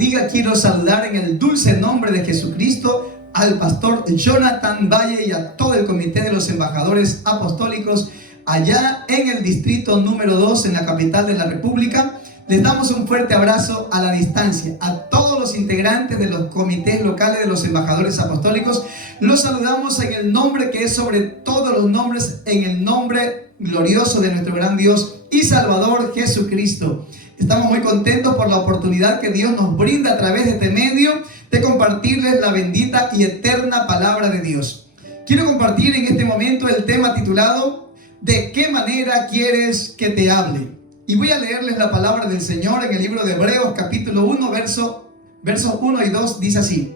bendiga. Quiero saludar en el dulce nombre de Jesucristo al pastor Jonathan Valle y a todo el comité de los embajadores apostólicos allá en el distrito número 2 en la capital de la República. Les damos un fuerte abrazo a la distancia. A todos los integrantes de los comités locales de los embajadores apostólicos, los saludamos en el nombre que es sobre todos los nombres, en el nombre glorioso de nuestro gran Dios y Salvador Jesucristo. Estamos muy contentos por la oportunidad que Dios nos brinda a través de este medio de compartirles la bendita y eterna palabra de Dios. Quiero compartir en este momento el tema titulado ¿De qué manera quieres que te hable? Y voy a leerles la palabra del Señor en el libro de Hebreos capítulo 1 versos 1 y 2. Dice así: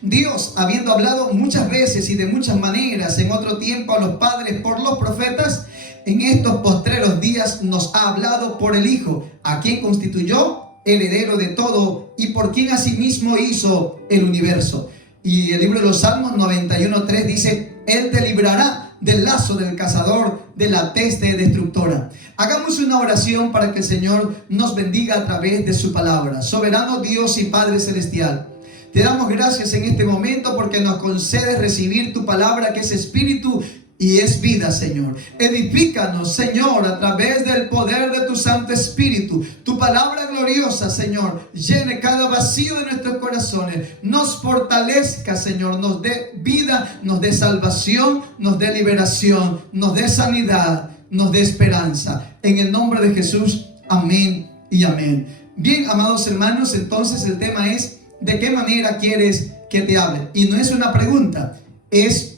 Dios, habiendo hablado muchas veces y de muchas maneras en otro tiempo a los padres por los profetas, en estos postreros días nos ha hablado por el Hijo, a quien constituyó heredero de todo y por quien asimismo hizo el universo. Y el libro de los Salmos 91:3 dice: Él te librará del lazo del cazador, de la peste destructora. Hagamos una oración para que el Señor nos bendiga a través de su palabra. Soberano Dios y Padre Celestial, te damos gracias en este momento porque nos concedes recibir tu palabra, que es espíritu y es vida, Señor. Edifícanos, Señor, a través del poder de tu Santo Espíritu. Tu palabra gloriosa, Señor, llene cada vacío de nuestros corazones. Nos fortalezca, Señor, nos dé vida, nos dé salvación, nos dé liberación, nos dé sanidad, nos dé esperanza. En el nombre de Jesús, amén y amén. Bien, amados hermanos, entonces el tema es: ¿de qué manera quieres que te hable? Y no es una pregunta, es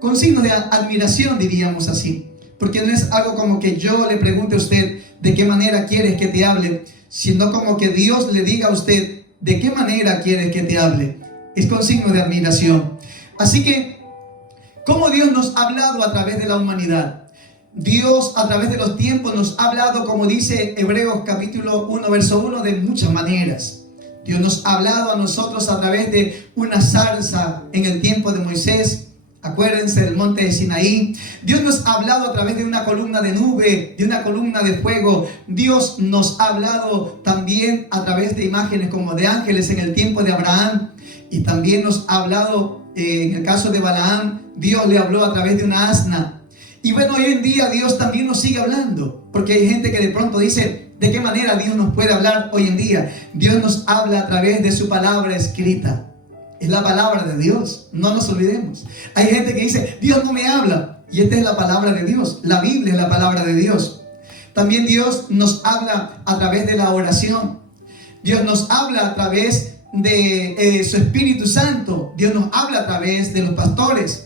con signos de admiración, diríamos así, porque no es algo como que yo le pregunte a usted de qué manera quieres que te hable, sino como que Dios le diga a usted de qué manera quieres que te hable. Es con signos de admiración. Así que, ¿cómo Dios nos ha hablado a través de la humanidad? Dios a través de los tiempos nos ha hablado, como dice Hebreos capítulo 1 verso 1, de muchas maneras. Dios nos ha hablado a nosotros a través de una zarza en el tiempo de Moisés. Acuérdense del monte de Sinaí. Dios nos ha hablado a través de una columna de nube, de una columna de fuego. Dios nos ha hablado también a través de imágenes como de ángeles en el tiempo de Abraham. Y también nos ha hablado, en el caso de Balaam, Dios le habló a través de una asna. Y bueno, hoy en día Dios también nos sigue hablando, porque hay gente que de pronto dice: ¿de qué manera Dios nos puede hablar hoy en día? Dios nos habla a través de su palabra escrita. Es la palabra de Dios, no nos olvidemos. Hay gente que dice: Dios no me habla, y esta es la palabra de Dios. La Biblia es la palabra de Dios. También Dios nos habla a través de la oración. Dios nos habla a través de su Espíritu Santo. Dios nos habla a través de los pastores.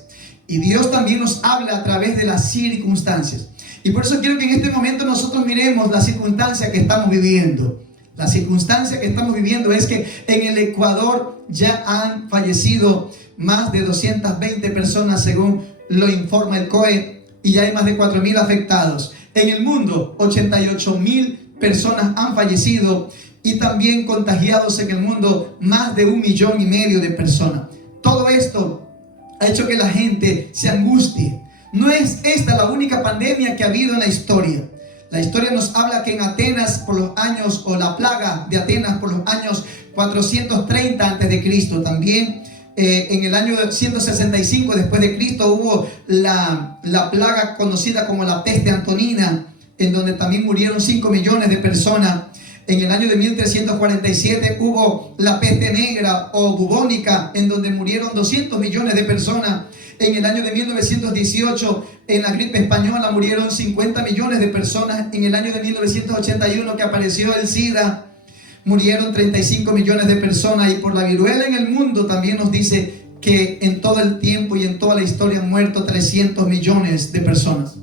Y Dios también nos habla a través de las circunstancias. Y por eso quiero que en este momento nosotros miremos la circunstancia que estamos viviendo. La circunstancia que estamos viviendo es que en el Ecuador ya han fallecido más de 220 personas según lo informa el COE, y ya hay más de 4.000 afectados. En el mundo, 88.000 personas han fallecido, y también contagiados en el mundo más de 1,5 millones de personas. Todo esto ha hecho que la gente se angustie. No es esta la única pandemia que ha habido en la historia. La historia nos habla que en Atenas por los años, o la plaga de Atenas por los años 430 a.C. También en el año 165 después de Cristo hubo la plaga conocida como la peste antonina, en donde también murieron 5 millones de personas. En el año de 1347 hubo la peste negra o bubónica, en donde murieron 200 millones de personas. En el año de 1918, en la gripe española, murieron 50 millones de personas. En el año de 1981, que apareció el SIDA, murieron 35 millones de personas. Y por la viruela en el mundo también nos dice que en todo el tiempo y en toda la historia han muerto 300 millones de personas.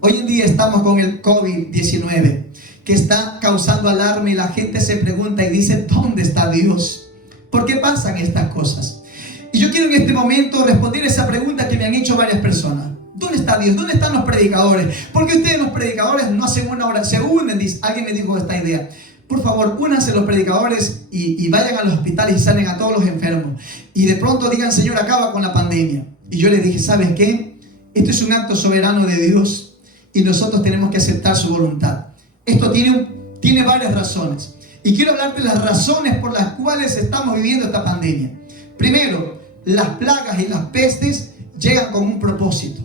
Hoy en día estamos con el COVID-19, que está causando alarma, y la gente se pregunta y dice: ¿dónde está Dios? ¿Por qué pasan estas cosas? Y yo quiero en este momento responder esa pregunta que me han hecho varias personas. ¿Dónde está Dios? ¿Dónde están los predicadores? Porque ustedes, los predicadores, no hacen una hora, se unen. Alguien me dijo esta idea: por favor, únanse los predicadores y vayan a los hospitales y salen a todos los enfermos. Y de pronto digan: Señor, acaba con la pandemia. Y yo les dije: ¿sabes qué? Esto es un acto soberano de Dios, y nosotros tenemos que aceptar su voluntad. Esto tiene tiene varias razones. Y quiero hablarte de las razones por las cuales estamos viviendo esta pandemia. Primero, las plagas y las pestes llegan con un propósito.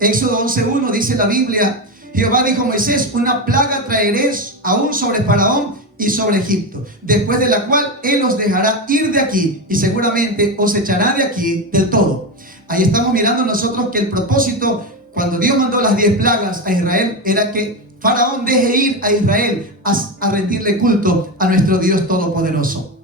Éxodo 11:1 dice la Biblia: Jehová dijo a Moisés, una plaga traeréis aún sobre Faraón y sobre Egipto, después de la cual él os dejará ir de aquí y seguramente os echará de aquí del todo. Ahí estamos mirando nosotros que el propósito, cuando Dios mandó las 10 plagas a Israel, era que Faraón deje ir a Israel a rendirle culto a nuestro Dios Todopoderoso.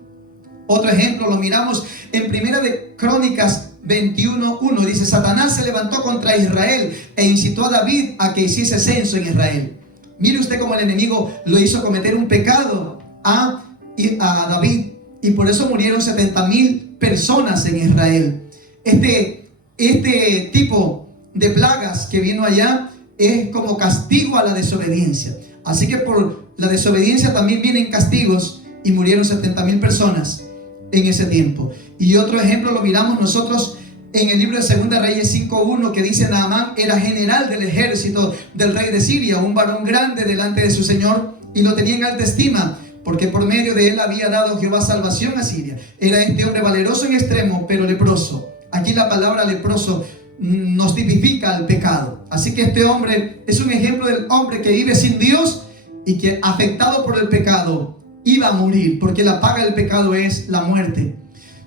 Otro ejemplo lo miramos en Primera de Crónicas 21:1. Dice: Satanás se levantó contra Israel e incitó a David a que hiciese censo en Israel. Mire usted cómo el enemigo lo hizo cometer un pecado a David, y por eso murieron 70,000 personas en Israel. Este tipo de plagas que vino allá es como castigo a la desobediencia. Así que por la desobediencia también vienen castigos, y murieron 70,000 personas en ese tiempo. Y otro ejemplo lo miramos nosotros en el libro de Segunda Reyes 5:1, que dice: Naamán era general del ejército del rey de Siria, un varón grande delante de su señor, y lo tenía en alta estima, porque por medio de él había dado Jehová salvación a Siria. Era este hombre valeroso en extremo, pero leproso. Aquí la palabra leproso nos tipifica el pecado. Así que este hombre es un ejemplo del hombre que vive sin Dios y que, afectado por el pecado, iba a morir, porque la paga del pecado es la muerte.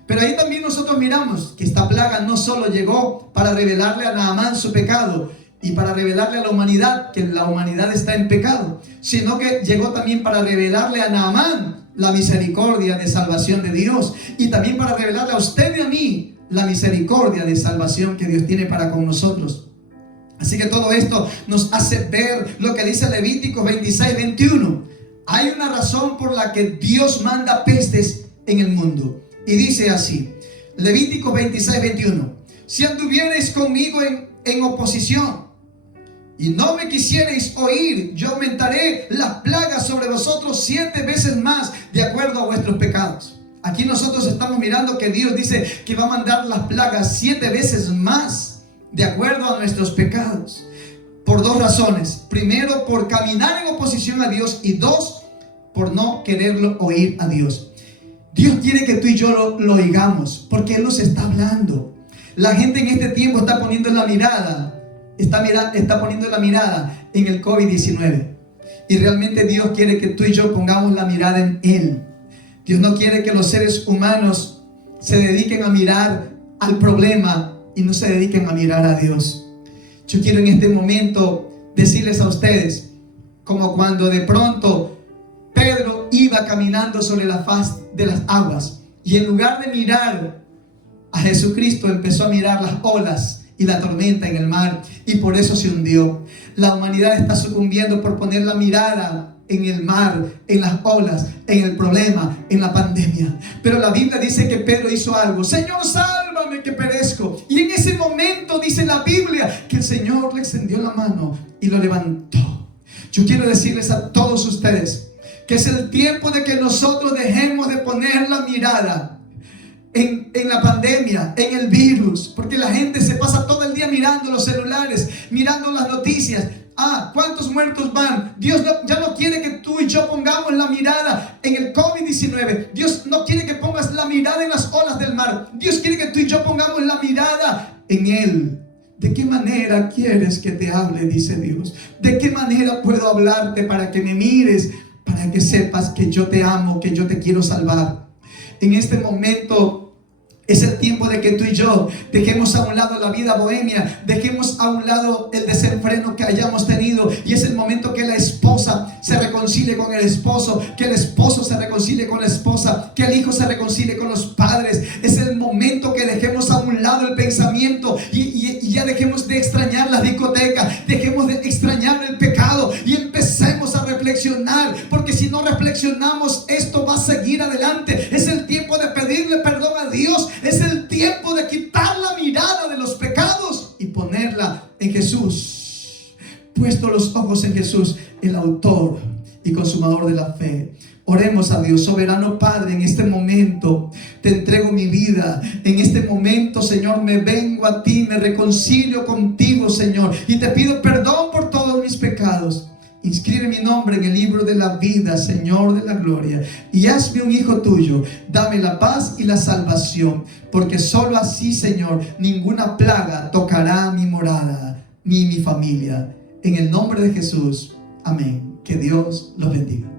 Pero ahí también nosotros miramos que esta plaga no solo llegó para revelarle a Naamán su pecado y para revelarle a la humanidad que la humanidad está en pecado, sino que llegó también para revelarle a Naamán la misericordia de salvación de Dios, y también para revelarle a usted y a mí la misericordia de salvación que Dios tiene para con nosotros. Así que todo esto nos hace ver lo que dice Levíticos 26:21. Hay una razón por la que Dios manda pestes en el mundo. Y dice así, Levíticos 26:21: si anduviereis conmigo en oposición y no me quisiereis oír, yo aumentaré las plagas sobre vosotros 7 veces más, de acuerdo a vuestros pecados. Aquí nosotros estamos mirando que Dios dice que va a mandar las plagas 7 veces más, de acuerdo a nuestros pecados. Por 2 razones. Primero, por caminar en oposición a Dios, y 2, por no quererlo oír a Dios. Dios quiere que tú y yo lo oigamos, porque Él nos está hablando. La gente en este tiempo está poniendo la mirada, está poniendo la mirada en el COVID-19. Y realmente Dios quiere que tú y yo pongamos la mirada en Él. Dios no quiere que los seres humanos se dediquen a mirar al problema y no se dediquen a mirar a Dios. Yo quiero en este momento decirles a ustedes, como cuando de pronto Pedro iba caminando sobre la faz de las aguas, y en lugar de mirar a Jesucristo, empezó a mirar las olas y la tormenta en el mar, y por eso se hundió. La humanidad está sucumbiendo por poner la mirada en el mar, en las olas, en el problema, en la pandemia. Pero la Biblia dice que Pedro hizo algo: Señor, sálvame que perezco. Y en ese momento dice la Biblia que el Señor le extendió la mano y lo levantó. Yo quiero decirles a todos ustedes que es el tiempo de que nosotros dejemos de poner la mirada en la pandemia, en el virus, porque la gente se pasa todo el día mirando los celulares, mirando las noticias. ¿Cuántos muertos van? Dios ya no quiere que tú y yo pongamos la mirada en el COVID-19. Dios no quiere que pongas la mirada en las olas del mar. Dios quiere que tú y yo pongamos la mirada en Él. ¿De qué manera quieres que te hable? Dice Dios. ¿De qué manera puedo hablarte para que me mires? Para que sepas que yo te amo, que yo te quiero salvar. En este momento es el tiempo de que tú y yo dejemos a un lado la vida bohemia, dejemos a un lado el desenfreno que hayamos tenido, y es el momento que la esposa se reconcilie con el esposo, que el esposo se reconcilie con la esposa, que el hijo se reconcilie con los padres. Es el momento que dejemos a un lado el pensamiento y ya dejemos de extrañar las discotecas, dejemos de extrañar el pecado y empecemos a reflexionar, porque si no reflexionamos, esto va a seguir adelante. Es el tiempo de pedirle perdón a Dios. Es el tiempo de quitar la mirada de los pecados y ponerla en Jesús. Puesto los ojos en Jesús, el autor y consumador de la fe. Oremos a Dios. Soberano Padre, en este momento te entrego mi vida. En este momento, Señor, me vengo a ti, me reconcilio contigo, Señor, y te pido perdón por todos mis pecados. Inscribe mi nombre en el libro de la vida, Señor de la gloria, y hazme un hijo tuyo. Dame la paz y la salvación, porque solo así, Señor, ninguna plaga tocará mi morada ni mi familia. En el nombre de Jesús, amén. Que Dios los bendiga.